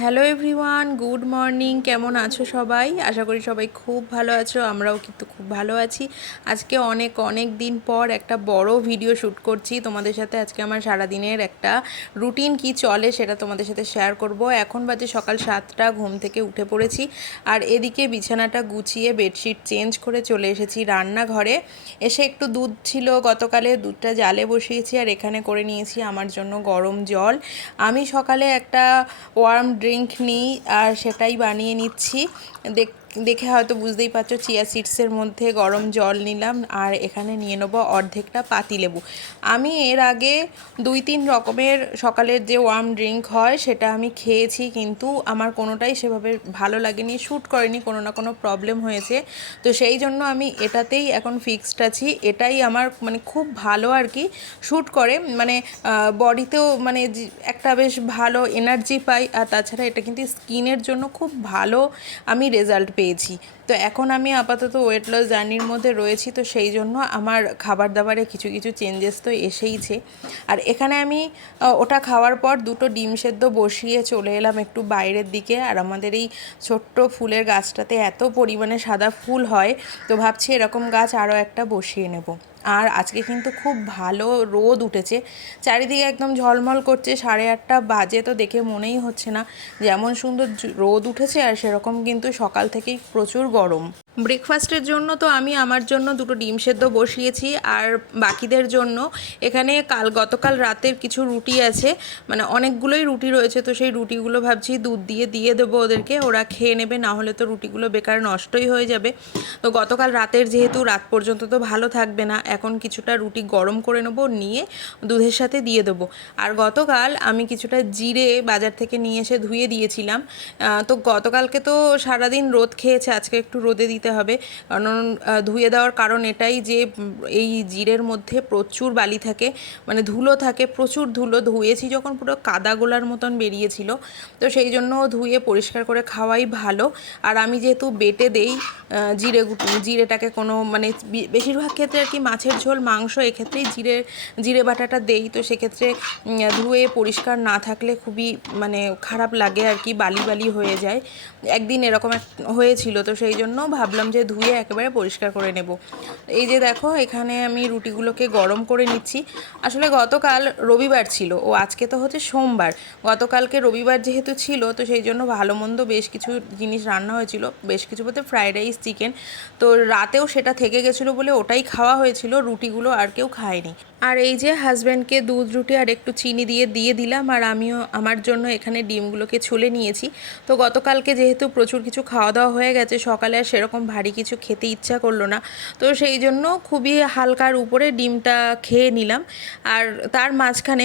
Hello everyone, good morning. কেমন আছো সবাই? আশা করি সবাই খুব ভালো আছো। আমরাও কিন্তু খুব ভালো আছি। আজকে অনেক অনেক দিন পর একটা বড় ভিডিও শ্যুট করছি তোমাদের সাথে। আজকে আমার সারাদিনের একটা রুটিন কি চলে সেটা তোমাদের সাথে শেয়ার করব। এখন বাজে সকাল 7টা, ঘুম থেকে উঠে পড়েছি। আর এদিকে বিছানাটা গুছিয়ে বেডশিট চেঞ্জ করে চলে এসেছি রান্নাঘরে। এসে একটু দুধ ছিল গতকালে, দুধটা জালে বসিয়েছি আর এখানে করে নিয়েছি আমার জন্য গরম জল। আমি সকালে একটা ওয়ার্ম ড্রিঙ্ক নিই আর সেটাই বানিয়ে নিচ্ছি। দেখে হয়তো বুঝতেই পারছো, চিয়া সিডসের মধ্যে গরম জল নিলাম আর এখানে নিয়ে নেবো অর্ধেকটা পাতিলেবু। আমি এর আগে 2-3 রকমের সকালের যে ওয়ার্ম ড্রিঙ্ক হয় সেটা আমি খেয়েছি, কিন্তু আমার কোনোটাই সেভাবে ভালো লাগেনি, শ্যুট করেনি, কোনো না কোনো প্রবলেম হয়েছে। তো সেই জন্য আমি এটাতেই এখন ফিক্সড আছি। এটাই আমার মানে খুব ভালো আর কি শ্যুট করে, মানে বডিতেও মানে একটা বেশ ভালো এনার্জি পাই। আর তাছাড়া এটা কিন্তু স্কিনের জন্য খুব ভালো আমি রেজাল্ট পেয়েছি। তো এখন আমি আপাতত ওয়েট লস জার্নির মধ্যে রয়েছি, তো সেই জন্য আমার খাবার দাবারে কিছু কিছু চেঞ্জেস তো এসেইছে। আর এখানে আমি ওটা খাওয়ার পর 2টো ডিম সেদ্ধ বসিয়ে চলে এলাম একটু বাইরের দিকে। আর আমাদের এই ছোট্ট ফুলের গাছটাতে এত পরিমাণে সাদা ফুল হয়, তো ভাবছি এরকম গাছ আরও একটা বসিয়ে নেব। আর আজকে কিন্তু খুব ভালো রোদ উঠেছে, চারিদিকে একদম ঝলমল করছে। 8:30 বাজে, তো দেখে মনেই হচ্ছে না যেমন সুন্দর রোদ উঠেছে, আর সেরকম কিন্তু সকাল থেকেই প্রচুর গরম। ব্রেকফাস্টের জন্য তো আমি আমার জন্য 2টো ডিম সেদ্ধ বসিয়েছি, আর বাকিদের জন্য এখানে গতকাল রাতের কিছু রুটি আছে, মানে অনেকগুলোই রুটি রয়েছে। তো সেই রুটিগুলো ভাবছি দুধ দিয়ে দিয়ে দেবো ওদেরকে, ওরা খেয়ে নেবে, না হলে তো রুটিগুলো বেকার নষ্টই হয়ে যাবে। তো গতকাল রাতের যেহেতু রাত পর্যন্ত তো ভালো থাকবে না, এখন কিছুটা রুটি গরম করে নেবো, নিয়ে দুধের সাথে দিয়ে দেবো। আর গতকাল আমি কিছুটা জিরে বাজার থেকে নিয়ে এসে ধুয়ে দিয়েছিলাম। তো গতকালকে তো সারাদিন রোদ খেয়েছে, আজকে একটু রোদে দিতে হবে। কারণ ধুয়ে দেওয়ার কারণ এটাই যে এই জিরের মধ্যে প্রচুর বালি থাকে, মানে ধুলো থাকে, প্রচুর ধুলো। ধুয়েছি যখন পুরো কাদা গোলার মতন বেরিয়েছিল, তো সেই জন্য ধুয়ে পরিষ্কার করে খাওয়াই ভালো। আর আমি যেহেতু বেটে দেই জিরেটাকে, কোনো মানে বেশিরভাগ ক্ষেত্রে আর কি মাছের ঝোল, মাংস, এক্ষেত্রেই জিরে বাটাটা দেই। তো সেক্ষেত্রে ধুয়ে পরিষ্কার না থাকলে খুবই মানে খারাপ লাগে আর কি, বালি বালি হয়ে যায়। একদিন এরকম হয়েছিল, তো সেই জন্য ভাবলাম যে ধুয়ে একেবারে পরিষ্কার করে নেব। এই যে দেখো, এখানে আমি রুটিগুলোকে গরম করে নিচ্ছি। আসলে গতকাল রবিবার ছিল, ও আজকে তো হচ্ছে সোমবার। গতকালকে রবিবার যেহেতু ছিল, তো সেই জন্য ভালো মন্দ বেশ কিছু জিনিস রান্না হয়েছিল, বেশ কিছু বলতে ফ্রাইড রাইস, চিকেন। তো রাতেও সেটা থেকে গেছিলো বলে ওটাই খাওয়া হয়েছিল, রুটিগুলো আর কেউ খায়নি। আর এই যে হাজব্যান্ডকে দুধ রুটি আর একটু চিনি দিয়ে দিয়ে দিলাম, আর আমিও আমার জন্য এখানে ডিমগুলোকে ছুলে নিয়েছি। তো গতকালকে যেহেতু প্রচুর কিছু খাওয়া দাওয়া হয়ে গেছে, সকালে আর সেরকম ভারী কিছু খেতে ইচ্ছা করলো না, তো সেই জন্য খুবই হালকার উপরে ডিমটা খেয়ে নিলাম। আর তার মাঝখানে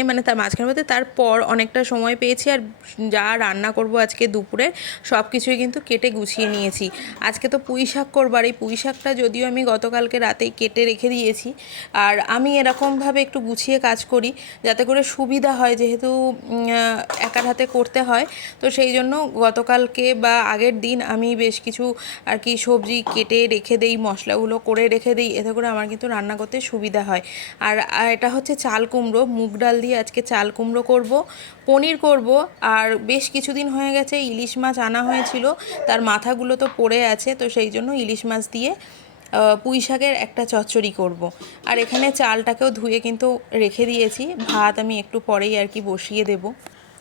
বলতে তারপর অনেকটা সময় পেয়েছি, আর যা রান্না করব আজকে দুপুরে সব কিছুই কিন্তু কেটে গুছিয়ে নিয়েছি। আজকে তো পুঁই শাক করবো, আর এই পুঁই শাকটা যদিও আমি গতকালকে রাতেই কেটে রেখে দিয়েছি। আর আমি এরকমভাবে একটু গুছিয়ে কাজ করি যাতে করে সুবিধা হয়, যেহেতু একার হাতে করতে হয়। তো সেই জন্য গতকালকে বা আগের দিন আমি বেশ কিছু আর কি সবজি কেটে রেখে দেই, মশলাগুলো করে রেখে দিই, এতে করে আমার কিন্তু রান্না করতে সুবিধা হয়। আর এটা হচ্ছে চাল কুমড়ো, মুগ ডাল দিয়ে আজকে চাল কুমড়ো করব, পনির করব। আর বেশ কিছুদিন হয়ে গেছে ইলিশ মাছ আনা হয়েছিল, তার মাথাগুলো তো পড়ে আছে, তো সেই জন্য ইলিশ মাছ দিয়ে পুঁই শাকের একটা চচ্চড়ি করব। আর এখানে চালটাকেও ধুয়ে কিন্তু রেখে দিয়েছি, ভাত আমি একটু পরেই আর কি বসিয়ে দেব।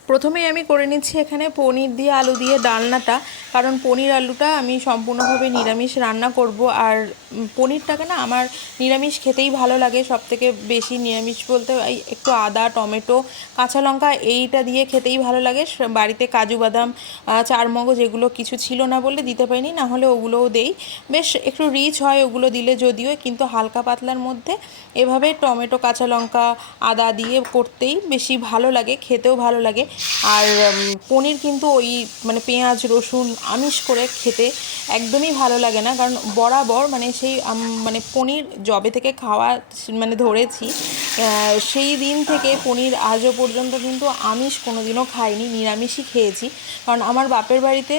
প্রথমেই আমি করে নিচ্ছি এখানে পনির দিয়ে আলু দিয়ে ডালনাটা, কারণ পনির আলুটা আমি সম্পূর্ণভাবে নিরামিষ রান্না করব। আর পনিরটাকে না আমার নিরামিষ খেতেই ভালো লাগে, সবথেকে বেশি নিরামিষ বলতে এই একটু আদা, টমেটো, কাঁচা লঙ্কা এইটা দিয়ে খেতেই ভালো লাগে। বাড়িতে কাজু বাদাম, চারমগজ এগুলো কিছু ছিল না বলে দিতে পারিনি, না হলে ওগুলোও দেই, বেশ একটু রিচ হয় ওগুলো দিলে যদিও, কিন্তু হালকা পাতলার মধ্যে এভাবে টমেটো, কাঁচা লঙ্কা, আদা দিয়ে করতেই বেশি ভালো লাগে, খেতেও ভালো লাগে। আর পনির কিন্তু ওই মানে পেঁয়াজ রসুন আমিষ করে খেতে একদমই ভালো লাগে না, কারণ বরাবর মানে সেই মানে পনির যবে থেকে খাওয়া মানে ধরেছি, সেই দিন থেকে পনির আজও পর্যন্ত কিন্তু আমিষ কোনো দিনও খাইনি, নিরামিষই খেয়েছি। কারণ আমার বাপের বাড়িতে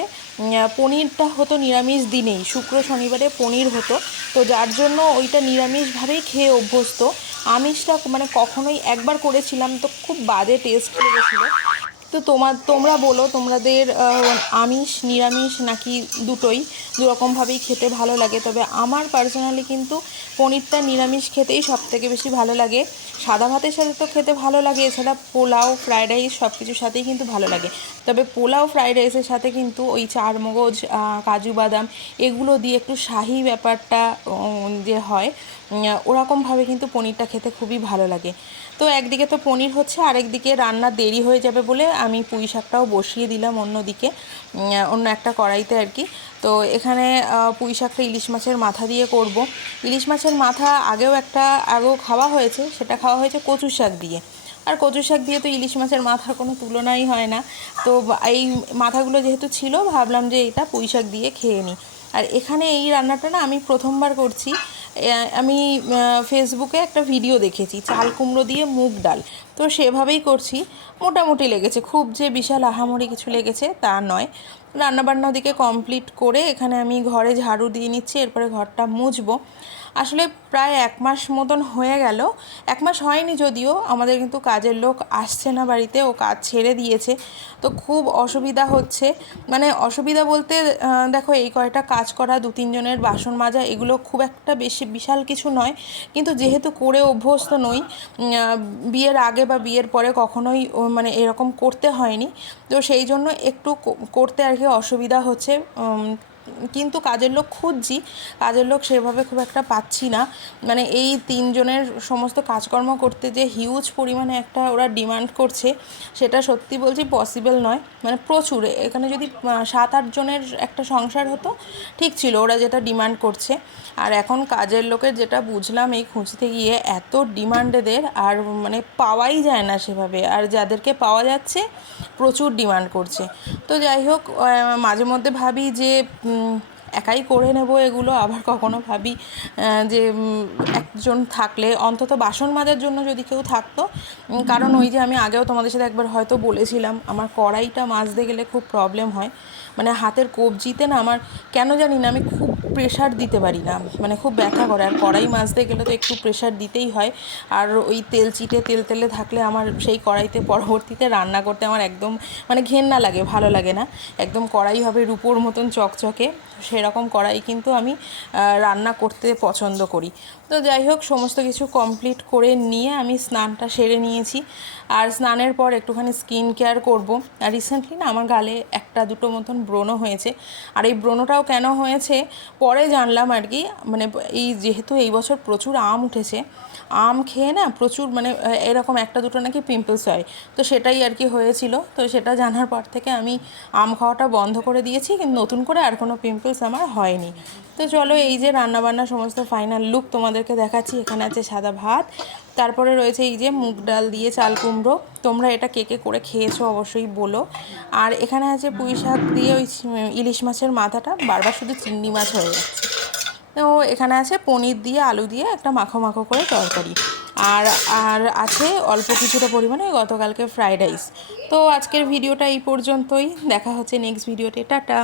পনিরটা হতো নিরামিষ দিনেই, শুক্র শনিবারে পনির হতো, তো যার জন্য ওইটা নিরামিষভাবেই খেয়ে অভ্যস্ত। আমিষটা মানে কখনোই একবার করেছিলাম, তো খুব বাজে টেস্ট লেগেছিলো, তো তোমরা বলো তোমাদের আমিষ নিরামিষ নাকি দুটোই দুরকমভাবেই খেতে ভালো লাগে। তবে আমার পার্সোনালি কিন্তু পনিরটা নিরামিষ খেতেই সবথেকে বেশি ভালো লাগে। সাদা ভাতের সাথে তো খেতে ভালো লাগে, এছাড়া পোলাও ফ্রায়েড রাইস সব কিছুর সাথেই কিন্তু ভালো লাগে। তবে পোলাও ফ্রায়েড রাইসের সাথে কিন্তু ওই চারমগজ কাজু বাদাম এগুলো দিয়ে একটু শাহি ব্যাপারটা যে হয় ওরকমভাবে কিন্তু পনিরটা খেতে খুবই ভালো লাগে। তো একদিকে তো পনির হচ্ছে, আরেকদিকে রান্না দেরি হয়ে যাবে বলে আমি পুঁই শাকটাও বসিয়ে দিলাম অন্যদিকে, অন্য একটা কড়াইতে আর কি। তো এখানে পুঁই শাকটা ইলিশ মাছের মাথা দিয়ে করব। ইলিশ মাছের মাথা আগেও খাওয়া হয়েছে, সেটা খাওয়া হয়েছে কচু শাক দিয়ে। আর কচু শাক দিয়ে তো ইলিশ মাছের মাথার কোনো তুলনাই হয় না। তো এই মাথাগুলো যেহেতু ছিল, ভাবলাম যে এটা পুঁই শাক দিয়ে খেয়ে নিই। আর এখানে এই রান্নাটা না আমি প্রথমবার করছি। আমি ফেসবুকে একটা ভিডিও দেখেছি চাল কুমড়ো দিয়ে মুগ ডাল, তো সেভাবেই করছি। মোটামুটি লেগেছে, খুব যে বিশাল আহামরি কিছু লেগেছে তা নয়। রান্নাবান্না ওদিকে কমপ্লিট করে এখানে আমি ঘরে ঝাড়ু দিয়ে নিচ্ছি, এরপরে ঘরটা মুছবো। আসলে প্রায় 1 মাস মতন হয়ে গেল, 1 মাস হয়নি যদিও, আমাদের কিন্তু কাজের লোক আসছে না বাড়িতে, ও কাজ ছেড়ে দিয়েছে। তো খুব অসুবিধা হচ্ছে, মানে অসুবিধা বলতে দেখো এই কয়টা কাজ করা, 2-3 জনের বাসন মাজা, এগুলো খুব একটা বেশি বিশাল কিছু নয়, কিন্তু যেহেতু করে অভ্যস্ত নই, বিয়ের আগে বা বিয়ের পরে কখনোই মানে এরকম করতে হয়নি, তো সেই জন্য একটু করতে আর কি অসুবিধা হচ্ছে। কিন্তু কাজের লোক খুঁজছি, কাজের লোক সেভাবে খুব একটা পাচ্ছি না। মানে এই 3 জনের সমস্ত কাজকর্ম করতে যে হিউজ পরিমাণে একটা ওরা ডিমান্ড করছে, সেটা সত্যি বলছি পসিবল নয়। মানে প্রচুর, এখানে যদি 7-8 জনের একটা সংসার হতো ঠিক ছিল, ওরা যেটা ডিমান্ড করছে। আর এখন কাজের লোকের যেটা বুঝলাম এই খুঁজতে গিয়ে, এত ডিমান্ড এদের, আর মানে পাওয়াই যায় না সেভাবে, আর যাদেরকে পাওয়া যাচ্ছে প্রচুর ডিমান্ড করছে। তো যাই হোক, মাঝে মধ্যে ভাবি যে একাই করে নেব এগুলো, আবার কখনো ভাবি যে একজন থাকলে অন্তত বাসন মাজার জন্য যদি কেউ থাকতো। কারণ ওই যে আমি আগেও তোমাদের সাথে একবার হয়তো বলেছিলাম, আমার কড়াইটা মাজতে গেলে খুব প্রবলেম হয়। মানে হাতের কবজিতে না আমার কেন জানি না আমি খুব প্রেশার দিতে পারি না, মানে খুব ব্যথা করে। আর কড়াই মাজতে গেলে তো একটু প্রেশার দিতেই হয়। আর ওই তেল চিটে তেলে থাকলে আমার সেই কড়াইতে পরবর্তীতে রান্না করতে আমার একদম মানে ঘেন্না লাগে, ভালো লাগে না। একদম কড়াই হবে রুপোর মতন চকচকে, সেরকম কড়াই কিন্তু আমি রান্না করতে পছন্দ করি। তো যাই হোক, সমস্ত কিছু কমপ্লিট করে নিয়ে আমি স্নানটা সেরে নিয়েছি। আর স্নানের পর একটুখানি স্কিন কেয়ার করবো। আর রিসেন্টলি না আমার গালে 1-2 মতন ব্রণ হয়েছে। আর এই ব্রণটাও কেন হয়েছে পরে জানলাম আর কি। মানে এই যেহেতু এই বছর প্রচুর আম উঠেছে, আম খেয়ে না প্রচুর মানে এরকম 1-2 নাকি পিম্পলস হয়, তো সেটাই আর কি হয়েছিল। তো সেটা জানার পর থেকে আমি আম খাওয়াটা বন্ধ করে দিয়েছি, কিন্তু নতুন করে আর কোনো পিম্পলস আমার হয়নি। তো চলো, এই যে রান্নাবান্না সমস্ত ফাইনাল লুক তোমাদেরকে দেখাচ্ছি। এখানে আছে সাদা ভাত, তারপরে রয়েছে এই যে মুগ ডাল দিয়ে চাল কুমড়ো। তোমরা এটা কে কে করে খেয়েছো অবশ্যই বলো। আর এখানে আছে পুঁই শাক দিয়ে ওই ইলিশ মাছের মাথাটা, বারবার শুধু চিংড়ি মাছ হয়ে যাচ্ছে। তো এখানে আছে পনির দিয়ে আলু দিয়ে একটা মাখো মাখো করে তরকারি। আর আর আছে অল্প কিছুটা পরিমাণে গতকালকে ফ্রাইড রাইস। তো আজকের ভিডিওটা এই পর্যন্তই, দেখা হচ্ছে নেক্সট ভিডিওতে, টাটা।